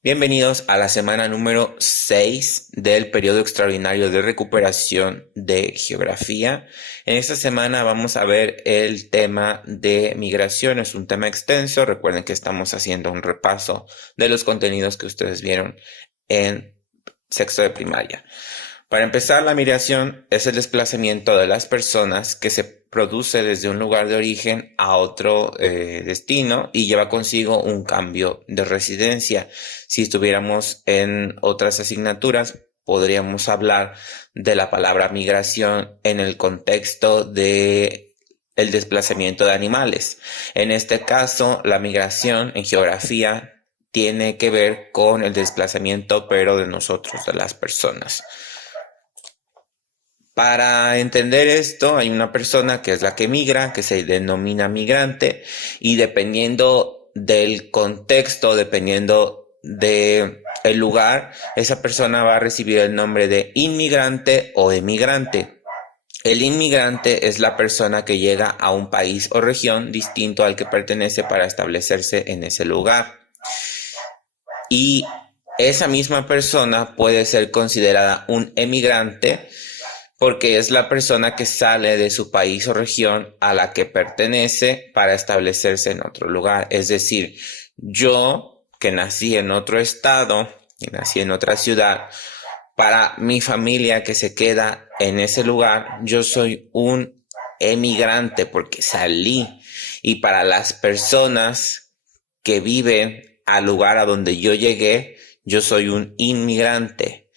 Bienvenidos a la semana número 6 del periodo extraordinario de recuperación de geografía. En esta semana vamos a ver el tema de migración. Es un tema extenso. Recuerden que estamos haciendo un repaso de los contenidos que ustedes vieron en sexto de primaria. Para empezar, la migración es el desplazamiento de las personas que se produce desde un lugar de origen a otro destino y lleva consigo un cambio de residencia. Si estuviéramos en otras asignaturas, podríamos hablar de la palabra migración en el contexto de el desplazamiento de animales. En este caso, la migración en geografía tiene que ver con el desplazamiento, pero de nosotros, de las personas. Para entender esto, hay una persona que es la que migra, que se denomina migrante, y dependiendo del contexto, dependiendo del lugar, esa persona va a recibir el nombre de inmigrante o emigrante. El inmigrante es la persona que llega a un país o región distinto al que pertenece para establecerse en ese lugar. Y esa misma persona puede ser considerada un emigrante porque es la persona que sale de su país o región a la que pertenece para establecerse en otro lugar. Es decir, yo que nací en otro estado, que nací en otra ciudad, para mi familia que se queda en ese lugar, yo soy un emigrante porque salí. Y para las personas que viven al lugar a donde yo llegué, yo soy un inmigrante.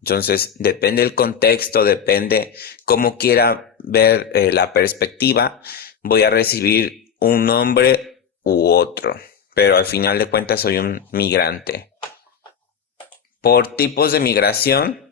Entonces, depende del contexto, depende cómo quiera ver la perspectiva, voy a recibir un nombre u otro, pero al final de cuentas soy un migrante. Por tipos de migración,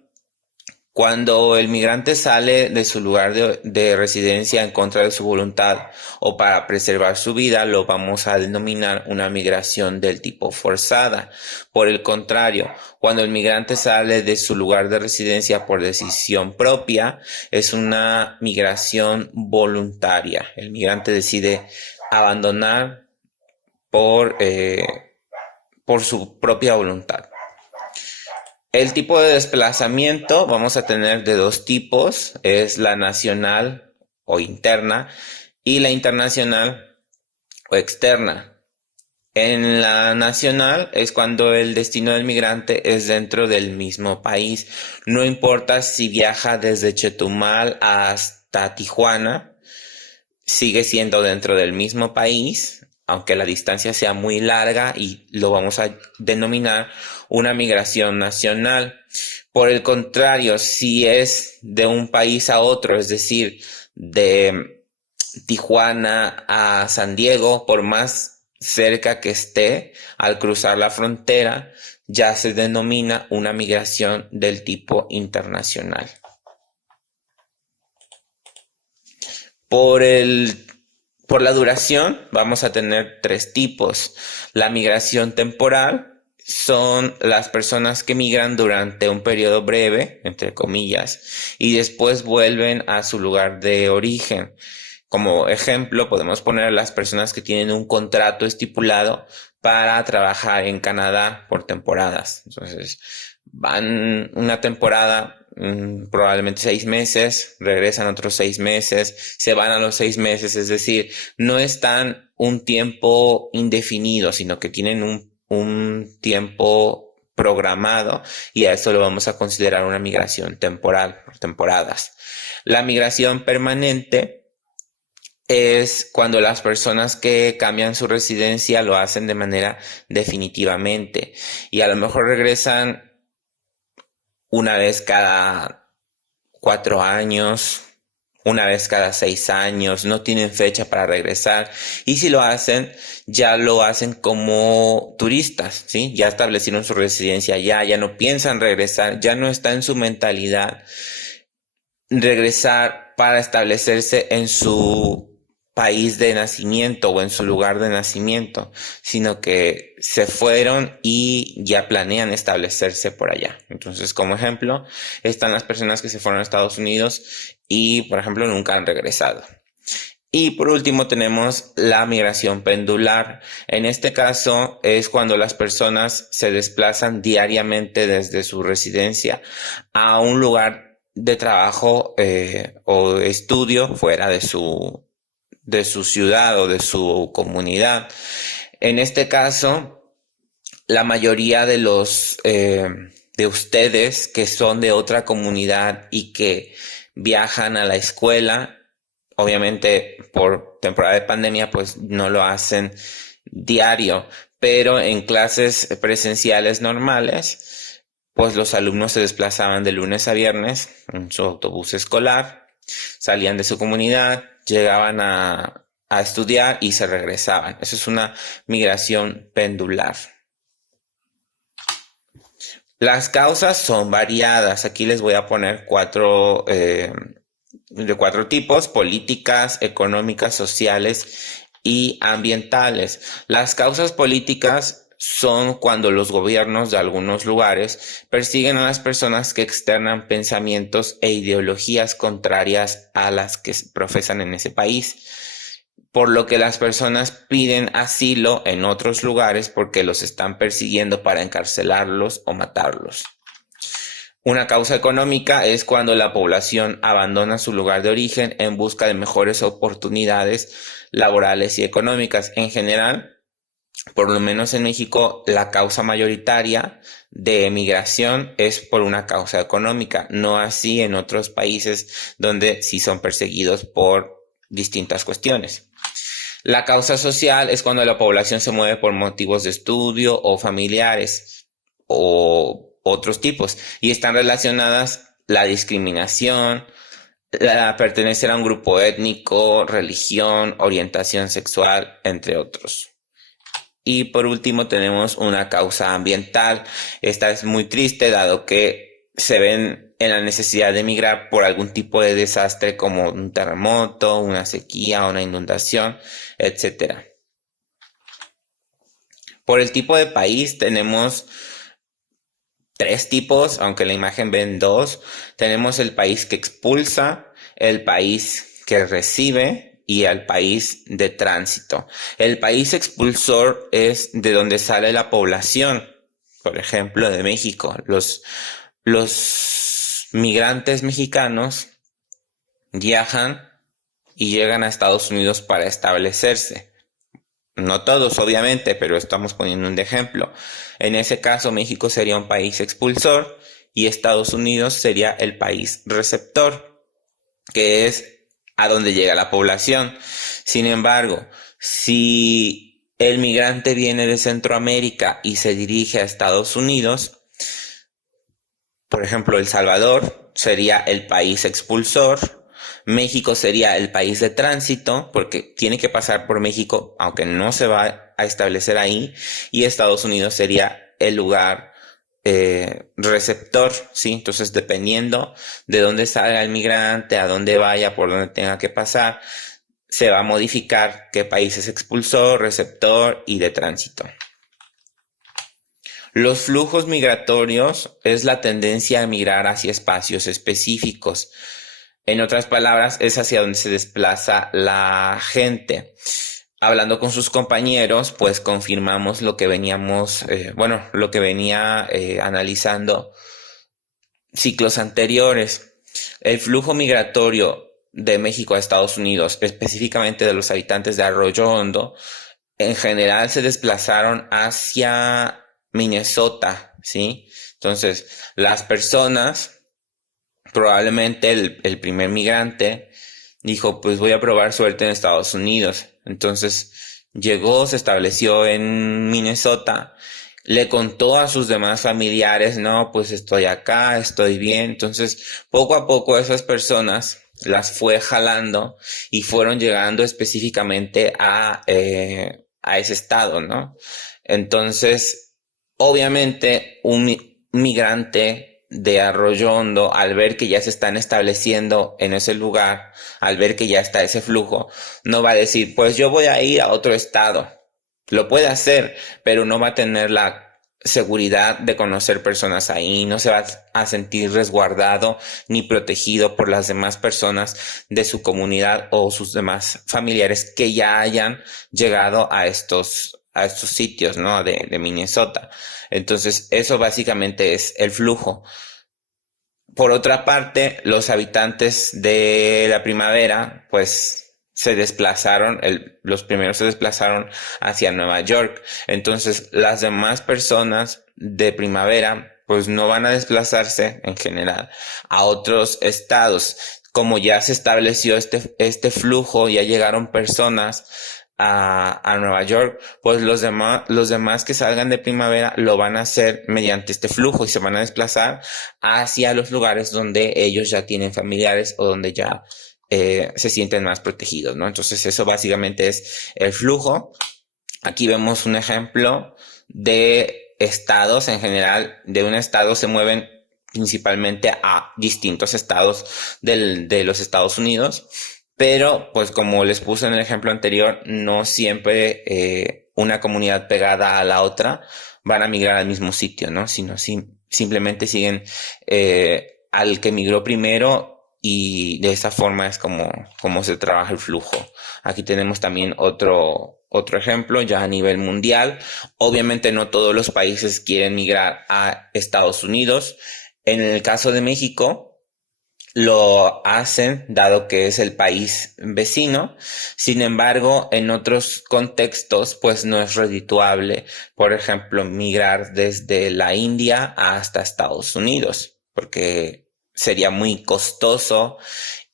cuando el migrante sale de su lugar de residencia en contra de su voluntad o para preservar su vida, lo vamos a denominar una migración del tipo forzada. Por el contrario, cuando el migrante sale de su lugar de residencia por decisión propia, es una migración voluntaria. El migrante decide abandonar por, eh, por su propia voluntad. El tipo de desplazamiento vamos a tener de dos tipos, es la nacional o interna y la internacional o externa. En la nacional es cuando el destino del migrante es dentro del mismo país. No importa si viaja desde Chetumal hasta Tijuana, sigue siendo dentro del mismo país, aunque la distancia sea muy larga y lo vamos a denominar una migración nacional. Por el contrario, si es de un país a otro, es decir, de Tijuana a San Diego, por más cerca que esté, al cruzar la frontera, ya se denomina una migración del tipo internacional. Por por la duración vamos a tener tres tipos. La migración temporal son las personas que migran durante un periodo breve, entre comillas, y después vuelven a su lugar de origen. Como ejemplo, podemos poner a las personas que tienen un contrato estipulado para trabajar en Canadá por temporadas. Entonces, van una temporada, probablemente 6 meses, regresan otros 6 meses, se van a los 6 meses, es decir, no están un tiempo indefinido, sino que tienen un tiempo programado y a eso lo vamos a considerar una migración temporal, por temporadas. La migración permanente es cuando las personas que cambian su residencia lo hacen de manera definitivamente y a lo mejor regresan una vez cada 4 años, una vez cada 6 años, no tienen fecha para regresar y si lo hacen, ya lo hacen como turistas, ¿sí? Ya establecieron su residencia, ya no piensan regresar, ya no está en su mentalidad regresar para establecerse en su país de nacimiento o en su lugar de nacimiento, sino que se fueron y ya planean establecerse por allá. Entonces, como ejemplo, están las personas que se fueron a Estados Unidos y, por ejemplo, nunca han regresado. Y por último tenemos la migración pendular. En este caso es cuando las personas se desplazan diariamente desde su residencia a un lugar de trabajo o estudio fuera de su ciudad o de su comunidad. En este caso, la mayoría de ustedes que son de otra comunidad y que viajan a la escuela, obviamente por temporada de pandemia, pues no lo hacen diario, pero en clases presenciales normales, pues los alumnos se desplazaban de lunes a viernes en su autobús escolar, salían de su comunidad, llegaban a estudiar y se regresaban. Eso es una migración pendular. Las causas son variadas. Aquí les voy a poner de cuatro tipos: políticas, económicas, sociales y ambientales. Las causas políticas son cuando los gobiernos de algunos lugares persiguen a las personas que externan pensamientos e ideologías contrarias a las que se profesan en ese país, por lo que las personas piden asilo en otros lugares porque los están persiguiendo para encarcelarlos o matarlos. Una causa económica es cuando la población abandona su lugar de origen en busca de mejores oportunidades laborales y económicas. En general, por lo menos en México, la causa mayoritaria de emigración es por una causa económica, no así en otros países donde sí son perseguidos por distintas cuestiones. La causa social es cuando la población se mueve por motivos de estudio o familiares o otros tipos y están relacionadas la discriminación, la pertenecer a un grupo étnico, religión, orientación sexual, entre otros. Y por último tenemos una causa ambiental. Esta es muy triste dado que se ven en la necesidad de emigrar por algún tipo de desastre como un terremoto, una sequía, una inundación, etc. Por el tipo de país tenemos tres tipos, aunque en la imagen ven dos. Tenemos el país que expulsa, el país que recibe y el país de tránsito. El país expulsor es de donde sale la población, por ejemplo, de México. Los migrantes mexicanos viajan y llegan a Estados Unidos para establecerse. No todos, obviamente, pero estamos poniendo un ejemplo. En ese caso, México sería un país expulsor y Estados Unidos sería el país receptor, que es a donde llega la población. Sin embargo, si el migrante viene de Centroamérica y se dirige a Estados Unidos, por ejemplo, El Salvador sería el país expulsor, México sería el país de tránsito, porque tiene que pasar por México, aunque no se va a establecer ahí, y Estados Unidos sería el lugar receptor, ¿sí? Entonces, dependiendo de dónde salga el migrante, a dónde vaya, por dónde tenga que pasar, se va a modificar qué país es expulsor, receptor y de tránsito. Los flujos migratorios es la tendencia a migrar hacia espacios específicos. En otras palabras, es hacia donde se desplaza la gente. Hablando con sus compañeros, pues confirmamos lo que veníamos, lo que venía analizando ciclos anteriores. El flujo migratorio de México a Estados Unidos, específicamente de los habitantes de Arroyo Hondo, en general se desplazaron hacia Minnesota, ¿sí? Entonces, las personas, probablemente el primer migrante dijo, pues voy a probar suerte en Estados Unidos. Entonces, llegó, se estableció en Minnesota, le contó a sus demás familiares, no, pues estoy acá, estoy bien. Entonces, poco a poco esas personas las fue jalando y fueron llegando específicamente a ese estado, ¿no? Entonces, obviamente, un migrante de Arroyo Hondo, al ver que ya se están estableciendo en ese lugar, al ver que ya está ese flujo, no va a decir, pues yo voy a ir a otro estado. Lo puede hacer, pero no va a tener la seguridad de conocer personas ahí, no se va a sentir resguardado ni protegido por las demás personas de su comunidad o sus demás familiares que ya hayan llegado a estos sitios, ¿no? De Minnesota. Entonces, eso básicamente es el flujo. Por otra parte, los habitantes de la primavera, pues se desplazaron, los primeros se desplazaron hacia Nueva York. Entonces, las demás personas de primavera, pues no van a desplazarse en general a otros estados. Como ya se estableció este flujo, ya llegaron personas a Nueva York, pues los demás que salgan de primavera lo van a hacer mediante este flujo y se van a desplazar hacia los lugares donde ellos ya tienen familiares o donde ya se sienten más protegidos, ¿no? Entonces eso básicamente es el flujo. Aquí vemos un ejemplo de estados en general. De un estado se mueven principalmente a distintos estados de los Estados Unidos. Pero, pues como les puse en el ejemplo anterior, no siempre una comunidad pegada a la otra van a migrar al mismo sitio, ¿no? Sino simplemente siguen al que migró primero y de esa forma es como se trabaja el flujo. Aquí tenemos también otro ejemplo ya a nivel mundial. Obviamente no todos los países quieren migrar a Estados Unidos. En el caso de México, lo hacen dado que es el país vecino. Sin embargo, en otros contextos, pues no es redituable, por ejemplo, migrar desde la India hasta Estados Unidos, porque sería muy costoso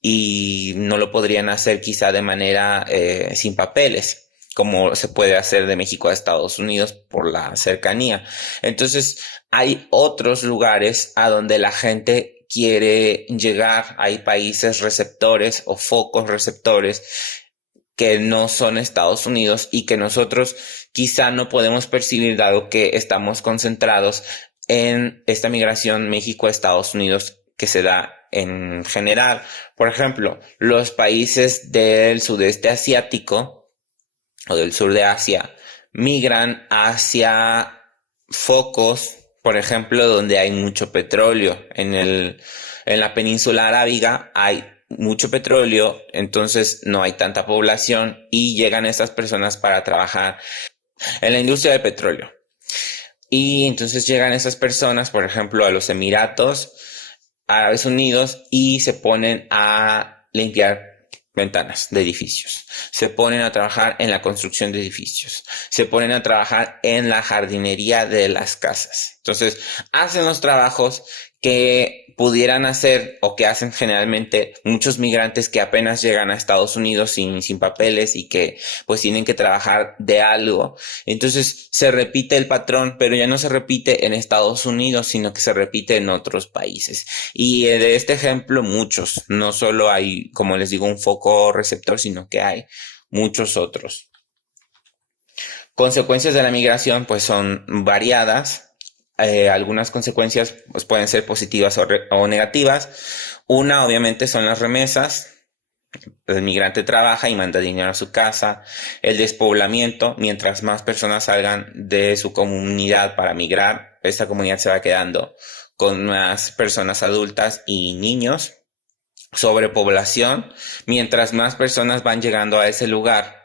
y no lo podrían hacer quizá de manera sin papeles, como se puede hacer de México a Estados Unidos por la cercanía. Entonces, hay otros lugares a donde la gente quiere llegar. Hay países receptores o focos receptores que no son Estados Unidos y que nosotros quizá no podemos percibir dado que estamos concentrados en esta migración México-Estados Unidos que se da en general. Por ejemplo, los países del sudeste asiático o del sur de Asia migran hacia focos, por ejemplo, donde hay mucho petróleo. En la península arábiga hay mucho petróleo, entonces no hay tanta población y llegan estas personas para trabajar en la industria del petróleo. Y entonces llegan esas personas, por ejemplo, a los Emiratos Árabes Unidos y se ponen a limpiar ventanas de edificios, se ponen a trabajar en la construcción de edificios, se ponen a trabajar en la jardinería de las casas. Entonces, hacen los trabajos que pudieran hacer o que hacen generalmente muchos migrantes que apenas llegan a Estados Unidos sin papeles y que pues tienen que trabajar de algo. Entonces se repite el patrón, pero ya no se repite en Estados Unidos, sino que se repite en otros países. Y de este ejemplo muchos, no solo hay, como les digo, un foco receptor, sino que hay muchos otros. Consecuencias de la migración pues son variadas. Algunas consecuencias pues, pueden ser positivas o negativas. Una, obviamente, son las remesas. El migrante trabaja y manda dinero a su casa. El despoblamiento, mientras más personas salgan de su comunidad para migrar, esta comunidad se va quedando con más personas adultas y niños. Sobrepoblación, mientras más personas van llegando a ese lugar,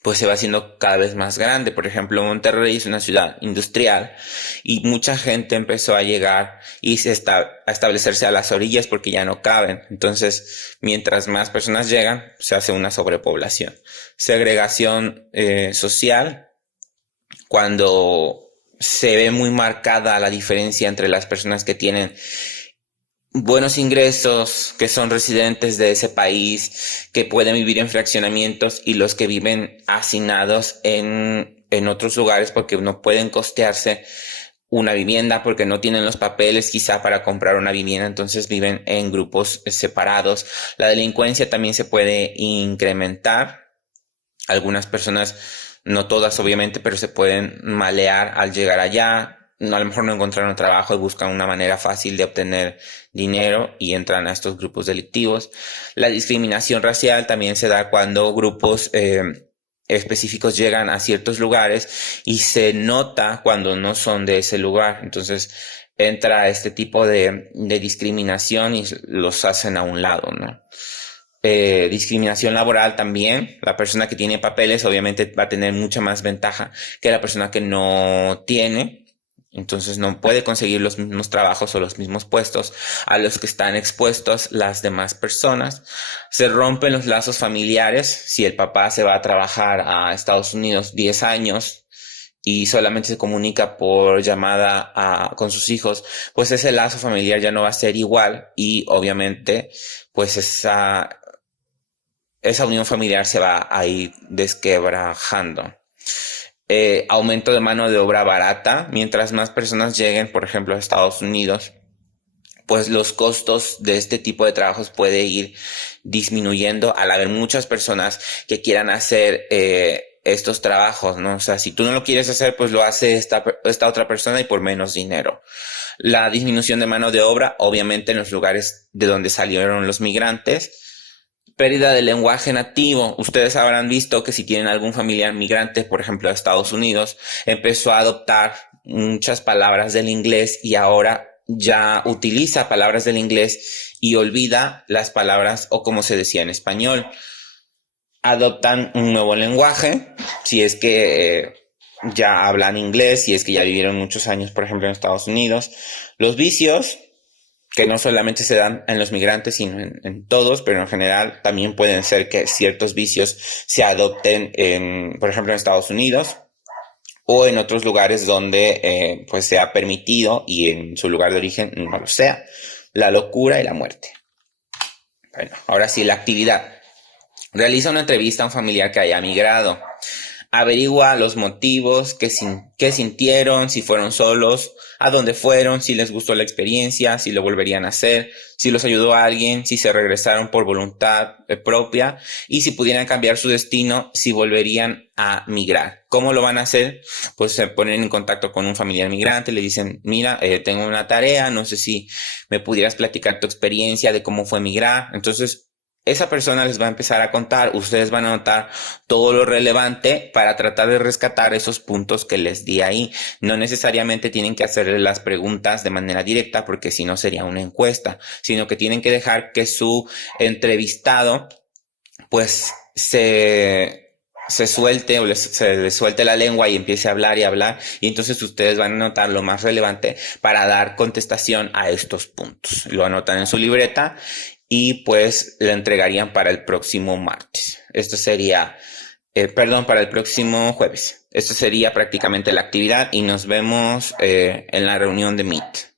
pues se va haciendo cada vez más grande. Por ejemplo, Monterrey es una ciudad industrial y mucha gente empezó a llegar y a establecerse a las orillas porque ya no caben. Entonces, mientras más personas llegan, se hace una sobrepoblación. Segregación social, cuando se ve muy marcada la diferencia entre las personas que tienen buenos ingresos, que son residentes de ese país, que pueden vivir en fraccionamientos y los que viven hacinados en otros lugares porque no pueden costearse una vivienda, porque no tienen los papeles quizá para comprar una vivienda, entonces viven en grupos separados. La delincuencia también se puede incrementar. Algunas personas, no todas obviamente, pero se pueden malear al llegar allá. A lo mejor no encontraron trabajo y buscan una manera fácil de obtener dinero y entran a estos grupos delictivos. La discriminación racial también se da cuando grupos específicos llegan a ciertos lugares y se nota cuando no son de ese lugar. Entonces entra este tipo de discriminación y los hacen a un lado, ¿no? Discriminación laboral también. La persona que tiene papeles obviamente va a tener mucha más ventaja que la persona que no tiene. Entonces no puede conseguir los mismos trabajos o los mismos puestos a los que están expuestos las demás personas. Se rompen los lazos familiares. Si el papá se va a trabajar a Estados Unidos 10 años y solamente se comunica por llamada con sus hijos, pues ese lazo familiar ya no va a ser igual y obviamente pues esa unión familiar se va a ir desquebrajando. Aumento de mano de obra barata. Mientras más personas lleguen, por ejemplo, a Estados Unidos, pues los costos de este tipo de trabajos puede ir disminuyendo al haber muchas personas que quieran hacer estos trabajos, ¿no? O sea, si tú no lo quieres hacer, pues lo hace esta otra persona y por menos dinero. La disminución de mano de obra, obviamente en los lugares de donde salieron los migrantes. Pérdida del lenguaje nativo. Ustedes habrán visto que si tienen algún familiar migrante, por ejemplo, de Estados Unidos, empezó a adoptar muchas palabras del inglés y ahora ya utiliza palabras del inglés y olvida las palabras o como se decía en español. Adoptan un nuevo lenguaje, si es que ya hablan inglés, si es que ya vivieron muchos años, por ejemplo, en Estados Unidos. Los vicios, que no solamente se dan en los migrantes, sino en todos, pero en general también pueden ser que ciertos vicios se adopten, por ejemplo, en Estados Unidos o en otros lugares donde pues sea permitido y en su lugar de origen no lo sea. La locura y la muerte. Bueno, ahora sí, la actividad. Realiza una entrevista a un familiar que haya migrado. Averigua los motivos, qué sintieron, si fueron solos, a dónde fueron, si les gustó la experiencia, si lo volverían a hacer, si los ayudó a alguien, si se regresaron por voluntad propia y si pudieran cambiar su destino, si volverían a migrar. ¿Cómo lo van a hacer? Pues se ponen en contacto con un familiar migrante, le dicen, mira, tengo una tarea, no sé si me pudieras platicar tu experiencia de cómo fue migrar. Entonces, esa persona les va a empezar a contar, ustedes van a anotar todo lo relevante para tratar de rescatar esos puntos que les di ahí. No necesariamente tienen que hacerle las preguntas de manera directa porque si no sería una encuesta, sino que tienen que dejar que su entrevistado pues se suelte o se le suelte la lengua y empiece a hablar y hablar, y entonces ustedes van a anotar lo más relevante para dar contestación a estos puntos. Lo anotan en su libreta y pues la entregarían para el próximo martes. Esto sería, para el próximo jueves. Esto sería prácticamente la actividad y nos vemos en la reunión de Meet.